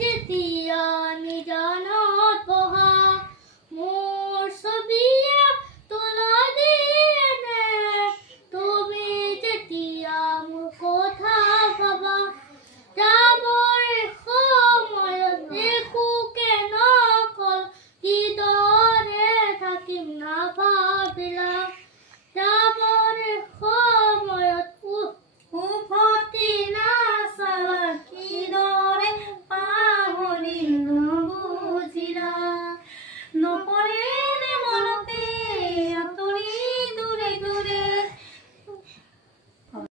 যেতিয়া নিজানত বহা মোৰ ছবিয়ে তোলা দিয়ে তুমি যেতিয়া মোৰ কথা ভাবা যাবৰ সময়ত একোকে নকল কিদৰে থাকিম নাভাবিলা